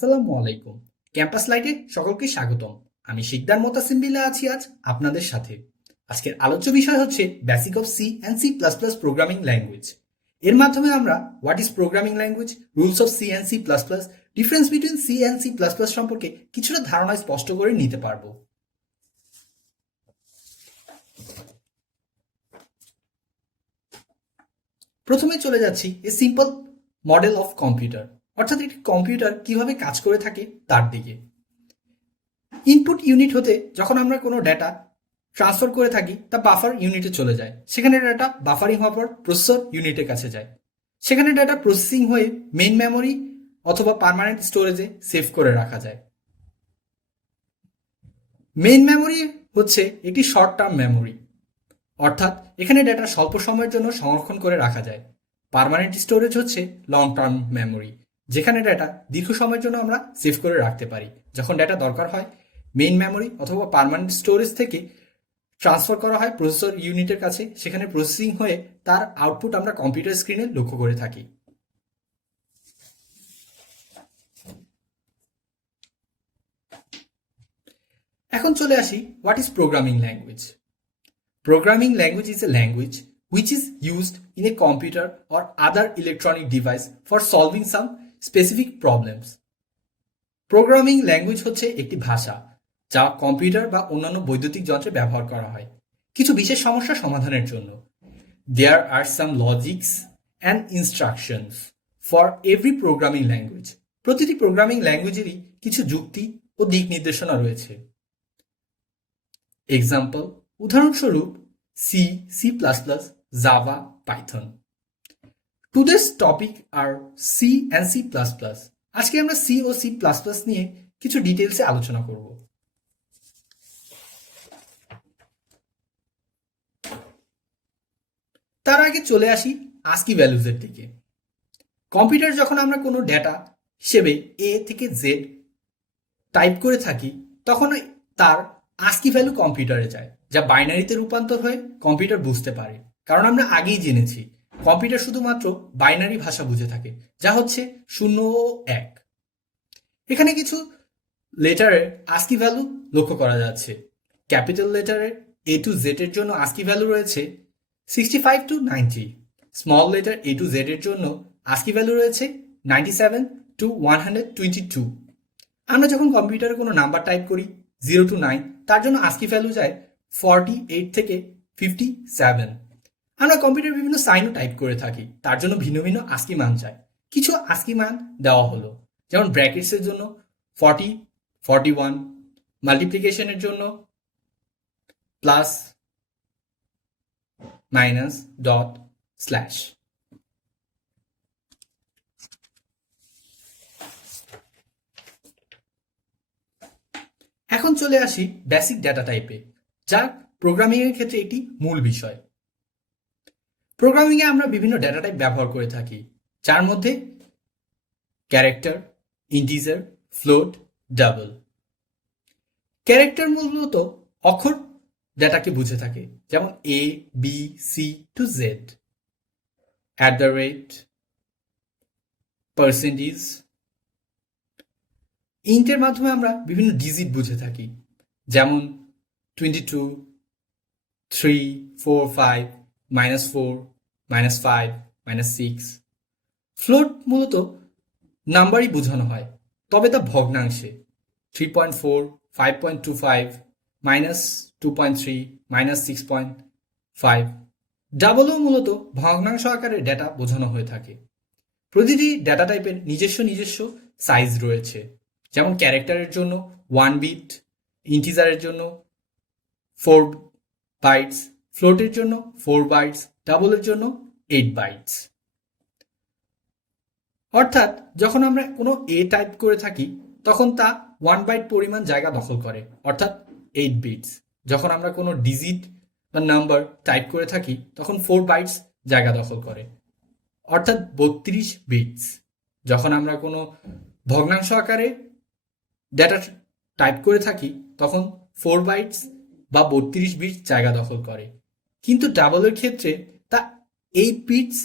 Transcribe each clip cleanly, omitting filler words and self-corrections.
আসসালামু আলাইকুম। ক্যাম্পাস লাইটে সকলকে স্বাগতম। আমি শিকদার মোতাসিম বিল্লাহ আছি আজ আপনাদের সাথে। আজকের আলোচ্য বিষয় হচ্ছে basic of C and C plus plus programming language. এর মাধ্যমে আমরা what is programming language, rules of C and C plus plus, difference between C and C plus plus সম্পর্কে কিছুটা ধারণা স্পষ্ট করে নিতে পারবো। প্রথমে চলে যাচ্ছি a simple model of computer, অর্থাৎ একটি কম্পিউটার কিভাবে কাজ করে থাকে তার দিকে। ইনপুট ইউনিট হতে যখন আমরা কোনো ডেটা ট্রান্সফার করে থাকি তা বাফার ইউনিটে চলে যায়। সেখানে ডেটা বাফারিং হওয়ার পর প্রসেসর ইউনিটের কাছে যায়। সেখানে ডেটা প্রসেসিং হয়ে মেইন মেমোরি অথবা পার্মানেন্ট স্টোরেজে সেভ করে রাখা যায়। মেইন মেমোরি হচ্ছে একটি শর্ট টার্ম মেমোরি, অর্থাৎ এখানে ডেটা স্বল্প সময়ের জন্য সংরক্ষণ করে রাখা যায়। পার্মানেন্ট স্টোরেজ হচ্ছে লং টার্ম মেমোরি, যেখানে ডেটা দীর্ঘ সময়ের জন্য আমরা সেভ করে রাখতে পারি। যখন ডেটা দরকার হয় মেইন মেমোরি অথবা পার্মানেন্ট স্টোরেজ থেকে ট্রান্সফার করা হয় প্রসেসর ইউনিটের কাছে, সেখানে প্রসেসিং হয়ে তার আউটপুট আমরা কম্পিউটার স্ক্রিনে লক্ষ্য করে থাকি। এখন চলে আসি what is programming language. Programming language is a language which is used in a computer or other electronic device for solving some specific problems. Programming language হচ্ছে একটি ভাষা যা কম্পিউটার বা অন্যান্য বৈদ্যুতিক যন্ত্রে ব্যবহার করা হয় কিছু বিশেষ সমস্যা সমাধানের জন্য। There are some logics and instructions for every programming language. প্রতিটি প্রোগ্রামিং ল্যাঙ্গুয়েজেরই কিছু যুক্তি ও দিক নির্দেশনা রয়েছে। এক্সাম্পল, উদাহরণস্বরূপ C, C plus plus, Java, Python. Today's topic are C and C plus plus. আজকে আমরা সি ও সি প্লাস প্লাস নিয়ে কিছু ডিটেলসে আলোচনা করব। তার আগে চলে আসি আস্কি ভ্যালুজের দিকে। কম্পিউটার যখন আমরা কোনো ডেটা হিসেবে এ থেকে জেড টাইপ করে থাকি তখন তার আস্কি ভ্যালু কম্পিউটারে যায়, যা বাইনারিতে রূপান্তর হয়ে কম্পিউটার বুঝতে পারে। কারণ আমরা আগেই জেনেছি কম্পিউটার শুধুমাত্র বাইনারি ভাষা বুঝে থাকে, যা হচ্ছে 0 ও 1। এখানে কিছু লেটারের আস্কি ভ্যালু লক্ষ্য করা যাচ্ছে। ক্যাপিটাল লেটারের এ টু জেড এর জন্য আস্কি ভ্যালু রয়েছে 65 to 90। Small letter A to Z এর জন্য আস্কি ভ্যালু রয়েছে 97 to 122। আমরা যখন কম্পিউটারে কোনো নাম্বার টাইপ করি 0 to 9, তার জন্য আস্কি ভ্যালু যায় 48 থেকে 57। আমরা কম্পিউটারে বিভিন্ন সাইনও টাইপ করে থাকি, তার জন্য ভিন্ন ভিন্ন আস্কি মান চাই। কিছু আস্কি মান দেওয়া হলো, যেমন ব্র্যাকেটসের জন্য 40, 41, মাল্টিপ্লিকেশনের জন্য প্লাস, মাইনাস, ডট, স্ল্যাশ। এখন চলে আসি বেসিক ডেটা টাইপে, যা প্রোগ্রামিং এর ক্ষেত্রে একটি মূল বিষয়। প্রোগ্রামিং এ আমরা বিভিন্ন ডেটা টাইপ ব্যবহার করে থাকি, যার মধ্যে character, integer, float, double. Character মূলত অক্ষর ডেটাকে বুঝে থাকে, যেমন A, B, C to Z. @ Percentage. ইন্টের মাধ্যমে আমরা বিভিন্ন ডিজিট বুঝে থাকি, যেমন 22, 3, 4, 5, -4, -5, -6। ফ্লোট মূলত নাম্বারই বোঝানো হয়, তবে তা ভগ্নাংশে। 3.4, 5.25, -2.3, -6.5। ডাবলও মূলত ভগ্নাংশ আকারে ডেটা বোঝানো হয়ে থাকে। প্রতিটি ডেটা টাইপের নিজস্ব সাইজ রয়েছে, যেমন ক্যারেক্টারের জন্য 1 বিট, ইন্টিজারের জন্য 4 বাইটস, ফ্লোটের জন্য 4 বাইটস, ডাবলের জন্য 8 বাইটস। অর্থাৎ যখন আমরা কোনো এ টাইপ করে থাকি তখন তা 1 বাইট পরিমাণ জায়গা দখল করে, অর্থাৎ 8 বিটস। যখন আমরা কোনো ডিজিট বা নাম্বার টাইপ করে থাকি তখন 4 বাইটস জায়গা দখল করে, অর্থাৎ 32 বিটস। যখন আমরা কোনো ভগ্নাংশ আকারে ডেটা টাইপ করে থাকি তখন 4 বাইটস বা 32 বিট জায়গা দখল করে। কিন্তু ডাবলের ক্ষেত্রে তা 8 বিটস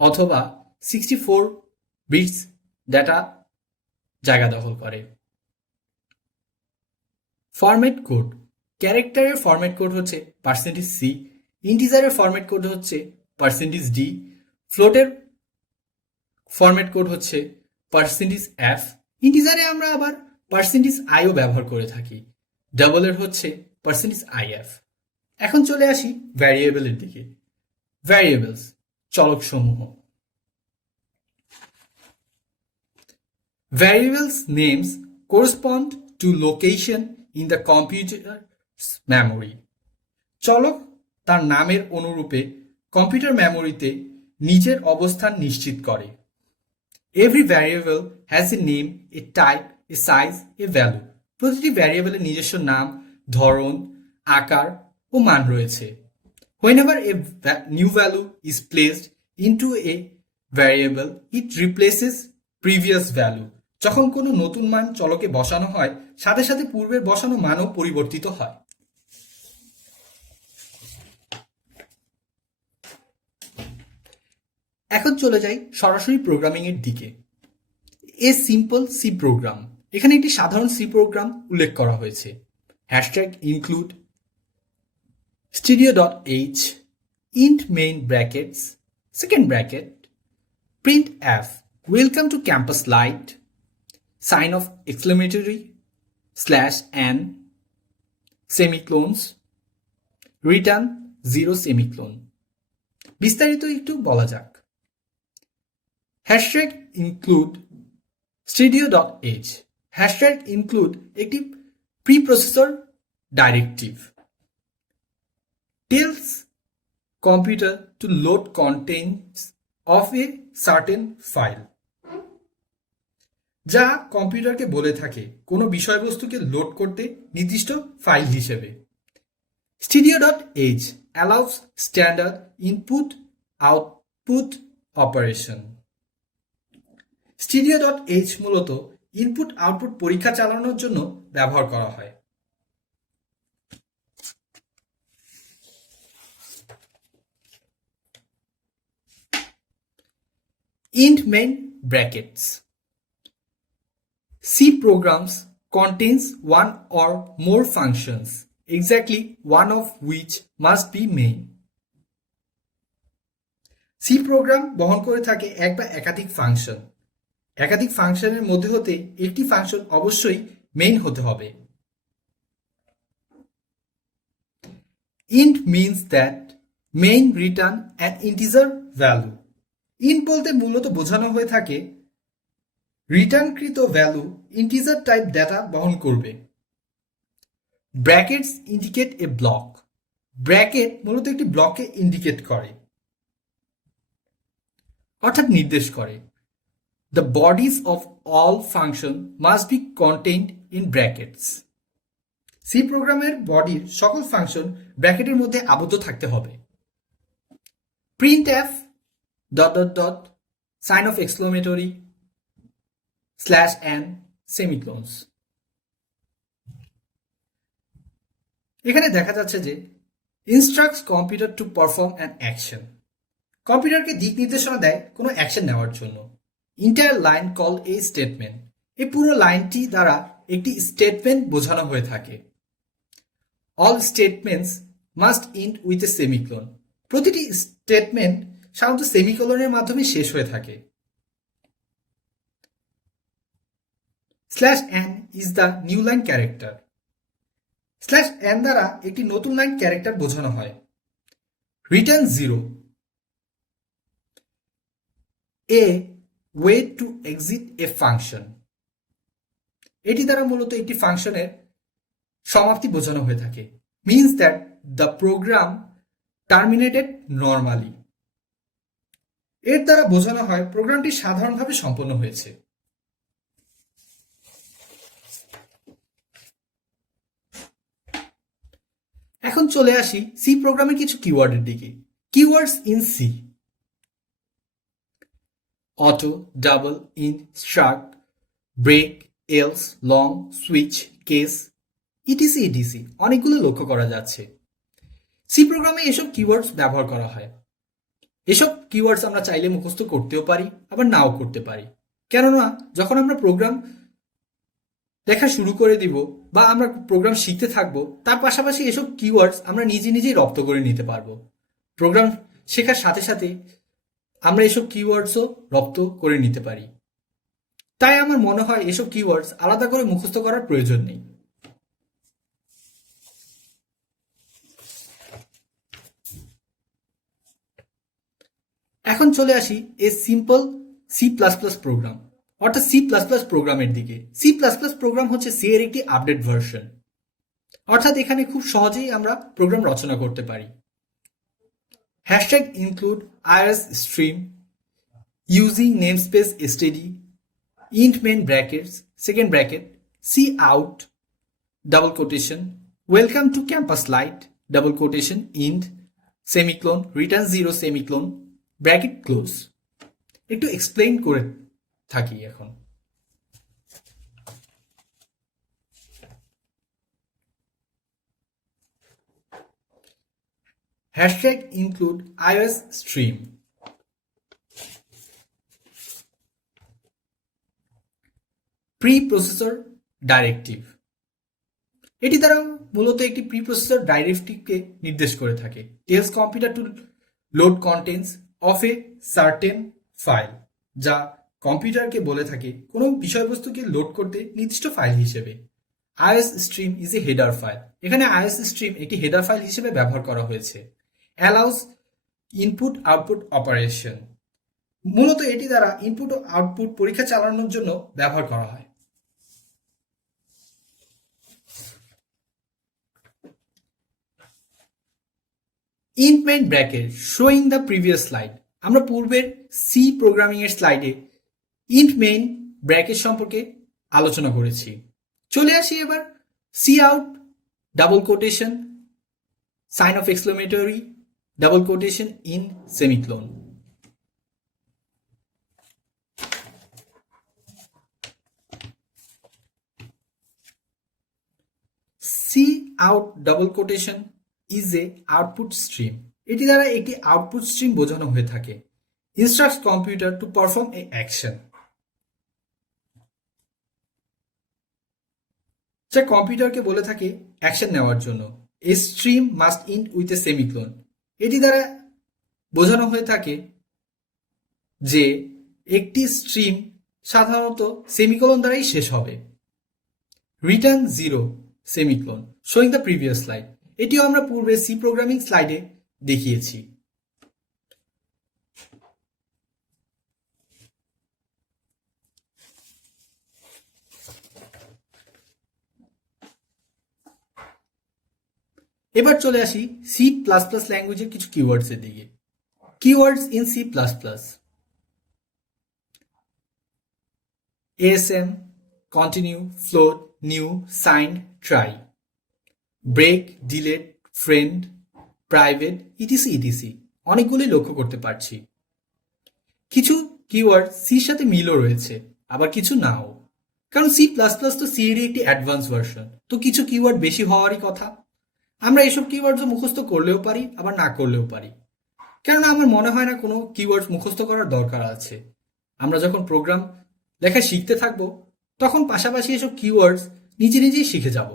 অথবা 64 বিটস ডেটা জায়গা দখল করে। ফরম্যাট কোড, ক্যারেক্টারের ফরম্যাট কোড হচ্ছে %c, ইন্টিজারের ফরম্যাট কোড হচ্ছে %d, ফ্লোটের ফরম্যাট কোড হচ্ছে %f, ইন্টিজারে আমরা আবার %i ও ব্যবহার করে থাকি, ডাবলের হচ্ছে %if। এখন চলে আসি ভ্যারিয়েবলের দিকে। Variables, চলকসমূহ। Variables names correspond to location in the computer's memory. চলক তার নামের অনুরূপে কম্পিউটার মেমোরিতে নিজের অবস্থান নিশ্চিত করে। Every variable has a name, a type, a size, a value. প্রতিটি ভ্যারিয়েবলের নিজস্ব নাম, ধরন, আকার ও মান রয়েছে। Whenever a new value is placed into a variable, it replaces previous value. যখন কোনো নতুন মান চলকে বসানো হয়, সাথে সাথে পূর্বের বসানো মানও পরিবর্তিত হয়। এখন চলে যাই সরাসরি প্রোগ্রামিং এর দিকে। এ সিম্পল সি প্রোগ্রাম, এখানে একটি সাধারণ সি প্রোগ্রাম উল্লেখ করা হয়েছে। Hashtag include stdio.h int main brackets second bracket printf welcome to campus light sign of exclamatory /n semicolons return 0 semicolon। বিস্তারিত একটু বলা যাক। Hashtag include stdio.h, hashtag include একটি প্রিপ্রসেসর directive, tells computer to load contents of a certain file, যা কম্পিউটারকে বলে থাকে কোনো বিষয়বস্তুকে লোড করতে নির্দিষ্ট ফাইল হিসেবে। stdio.h allows standard input output operation. stdio.h মূলত ইনপুট আউটপুট পরীক্ষা চালানোর জন্য ব্যবহার করা হয়। int main brackets. C programs contains one or more functions, exactly one of which must be main. C program বহন করে থাকে এক বা একাধিক ফাংশন। একাধিক ফাংশনের মধ্যে হতে একটি ফাংশন অবশ্যই মেইন হতে হবে। int means that main return an integer value. Int বলতে মূলত বোঝানো হয়ে থাকে রিটার্নকৃত ভ্যালু ইন্টিজার টাইপ ডেটা বহন করবে। Brackets indicate a block, bracket মূলত একটি ব্লককে ইন্ডিকেট করে অর্থাৎ নির্দেশ করে। The bodies of all function must be contained in brackets. C প্রোগ্রামের বডির সকল ফাংশন ব্র্যাকেটের মধ্যে আবদ্ধ থাকতে হবে। printf ... sign of exclamatory /n semicolons। এখানে দেখা যাচ্ছে যে instructs computer to perform an action, কম্পিউটারকে দিক নির্দেশনা দেয় কোনো অ্যাকশন নেওয়ার জন্য। entire line called a statement, এই পুরো লাইনটি দ্বারা একটি স্টেটমেন্ট বোঝানো হয়ে থাকে। all statements must end with a semicolon, প্রতিটি স্টেটমেন্ট সাধারণত সেমিকোলনের মাধ্যমে শেষ হয়ে থাকে। /n is the new line character, /n দ্বারা একটি নতুন লাইন ক্যারেক্টার বোঝানো হয়। return 0, a way to exit a function, এটি দ্বারা মূলত একটি ফাংশনের সমাপ্তি বোঝানো হয়ে থাকে। means that the program terminated normally, এর দ্বারা বোঝানো হয় প্রোগ্রামটি সাধারণভাবে সম্পন্ন হয়েছে। এখন চলে আসি সি প্রোগ্রামের কিছু কিওয়ার্ডের দিকে। Keywords in C: auto, double, int, struct, break, else, long, switch, case, etc etc অনেকগুলো লক্ষ্য করা যাচ্ছে। সি প্রোগ্রামে এসব কিওয়ার্ডস ব্যবহার করা হয়। এসব কিওয়ার্ডস আমরা চাইলে মুখস্থ করতেও পারি, আবার নাও করতে পারি। কেননা যখন আমরা প্রোগ্রাম লেখা শুরু করে দিব বা আমরা প্রোগ্রাম শিখতে থাকবো, তার পাশাপাশি এসব কিওয়ার্ডস আমরা নিজেই রপ্ত করে নিতে পারবো। প্রোগ্রাম শেখার সাথে সাথে আমরা এসব কিওয়ার্ডসও রপ্ত করে নিতে পারি। তাই আমার মনে হয় এসব কিওয়ার্ডস আলাদা করে মুখস্থ করার প্রয়োজন নেই। এখন চলে আসি a simple C plus plus program, অর্থাৎ সি প্লাস প্লাস প্রোগ্রামের দিকে। সি প্লাস প্লাস প্রোগ্রাম হচ্ছে সি এর একটি আপডেট ভার্সন, অর্থাৎ এখানে খুব সহজেই আমরা প্রোগ্রাম রচনা করতে পারি। Hashtag include iOS stream using namespace std int main brackets second bracket see out double quotation welcome to campus light double quotation int semicolon return 0 semicolon bracket close। একটু explain করে থাকি এখন। Hashtag include iOS stream preprocessor directive, এটি দ্বারা মূলত একটি preprocessor ডাইরেক্টিভকে নির্দেশ করে থাকে। Tells computer to load contents of a certain file, যা কম্পিউটারকে বলে থাকে কোনো বিষয়বস্তুকে লোড করতে নির্দিষ্ট ফাইল হিসেবে। iOS stream is a header file, এখানে iOS স্ট্রিম একটি হেডার ফাইল হিসেবে ব্যবহার করা হয়েছে। অ্যালাউস ইনপুট আউটপুট অপারেশন, মূলত এটি দ্বারা ইনপুট ও আউটপুট পরীক্ষা চালানোর জন্য ব্যবহার করা হয়। int main bracket showing the previous slide, আমরা পূর্বের সি প্রোগ্রামিং এর স্লাইডে int main ব্র্যাকেট সম্পর্কে আলোচনা করেছি। চলে আসি এবার C out double quotation sign of exclamatory double quotation in semicolon. C out double quotation is a output stream, এটি দ্বারা একটি আউটপুট স্ট্রিম বোঝানো হয়ে থাকে। Instructs computer to perform a action, যা কম্পিউটারকে বলে থাকে অ্যাকশন নেওয়ার জন্য। A stream must end with a semicolon, এটি দ্বারা বোঝানো হয়ে থাকে যে একটি স্ট্রিম সাধারণত সেমিকোলন দ্বারাই শেষ হবে। Return 0 semicolon showing the previous slide, এটিও আমরা পূর্বে সি প্রোগ্রামিং স্লাইডে দেখিয়েছি। এবার চলে আসি সি প্লাস প্লাস ল্যাঙ্গুয়েজের কিছু কিওয়ার্ডস এর দিকে। Keywords in C plus plus: ASM, continue, float, new, signed, try, break, delete, friend, private, etc. অনেকগুলি লক্ষ্য করতে পারছি। কিছু কিওয়ার্ড সির সাথে মিলও রয়েছে, আবার কিছু নাও, কারণ সি প্লাস প্লাস তো সি এর একটি অ্যাডভান্স ভার্সন, তো কিছু কিওয়ার্ড বেশি হওয়ারই কথা। আমরা এসব কিওয়ার্ড মুখস্থ করলেও পারি, আবার না করলেও পারি, কেননা আমার মনে হয় না কোনো কিওয়ার্ড মুখস্থ করার দরকার আছে। আমরা যখন প্রোগ্রাম লেখা শিখতে থাকবো তখন পাশাপাশি এসব কিওয়ার্ডস নিজেই শিখে যাব।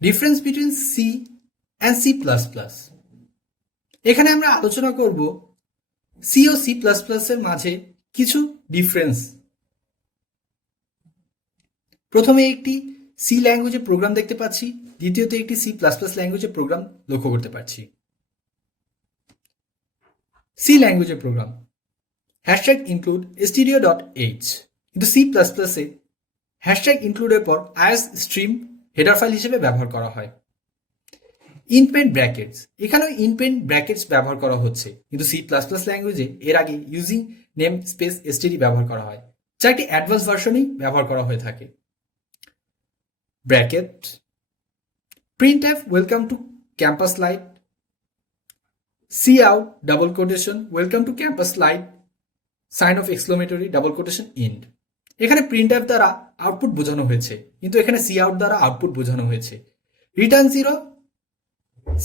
Difference between C and C plus plus, এখানে আমরা আলোচনা করব সি ও সি প্লাস প্লাস এর মাঝে কিছু ডিফারেন্স। প্রথমে একটি সি ল্যাঙ্গুয়েজের প্রোগ্রাম দেখতে পাচ্ছি, দ্বিতীয়ত একটি সি প্লাস প্লাস ল্যাঙ্গুয়েজের প্রোগ্রাম লক্ষ্য করতে পারছি। সি ল্যাঙ্গুয়েজের প্রোগ্রাম হ্যাশট্যাগ ইনক্লুড stdio.h, কিন্তু সি প্লাস প্লাসে হ্যাশট্যাগ ইনক্লুডের পর iOS স্ট্রিম হেডার ফাইল হিসেবে ব্যবহার করা হয়। ইনপেন্ট ব্র্যাকেটস, এখানেও ইনপেন্ট ব্র্যাকেটস ব্যবহার করা হচ্ছে, কিন্তু সি প্লাস প্লাস ল্যাঙ্গুয়েজে এর আগে ইউজিং নেম স্পেস std ব্যবহার করা হয়, যা একটি অ্যাডভান্স ভার্সনেই ব্যবহার করা হয়ে থাকে। Bracket printf welcome to campus light, see out double quotation welcome to campus light sign of exclamatory double quotation end। এখানে printf দ্বারা আউটপুট বোঝানো হয়েছে, কিন্তু এখানে see out দ্বারা আউটপুট বোঝানো হয়েছে। Return 0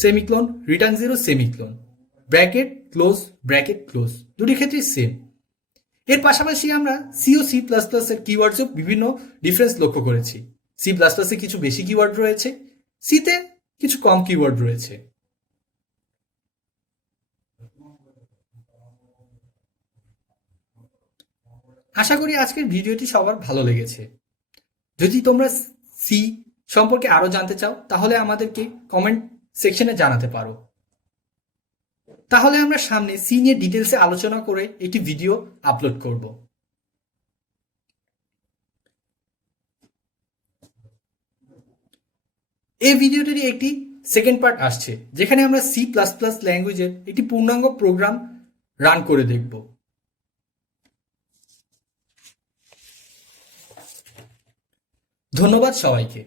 semicolon return 0 semicolon bracket close দুটি ক্ষেত্রে সেম। এর পাশাপাশি আমরা সি ও সি প্লাস প্লাস এর কিওয়ার্ডসও বিভিন্ন ডিফারেন্স লক্ষ্য করেছি। সি প্লাস প্লাসে কিছু বেশি কিওয়ার্ড রয়েছে, সিতে কিছু কম কিওয়ার্ড রয়েছে। আশা করি আজকের ভিডিওটি সবার ভালো লেগেছে। যদি তোমরা সি সম্পর্কে আরো জানতে চাও তাহলে আমাদেরকে কমেন্ট সেকশনে জানাতে পারো। তাহলে আমরা সামনে সি নিয়ে ডিটেলসে আলোচনা করে একটি ভিডিও আপলোড করব। এই ভিডিওটির একটি সেকেন্ড পার্ট আসছে, যেখানে আমরা সি প্লাস প্লাস ল্যাঙ্গুয়েজের একটি পূর্ণাঙ্গ প্রোগ্রাম রান করে দেখব। ধন্যবাদ সবাইকে।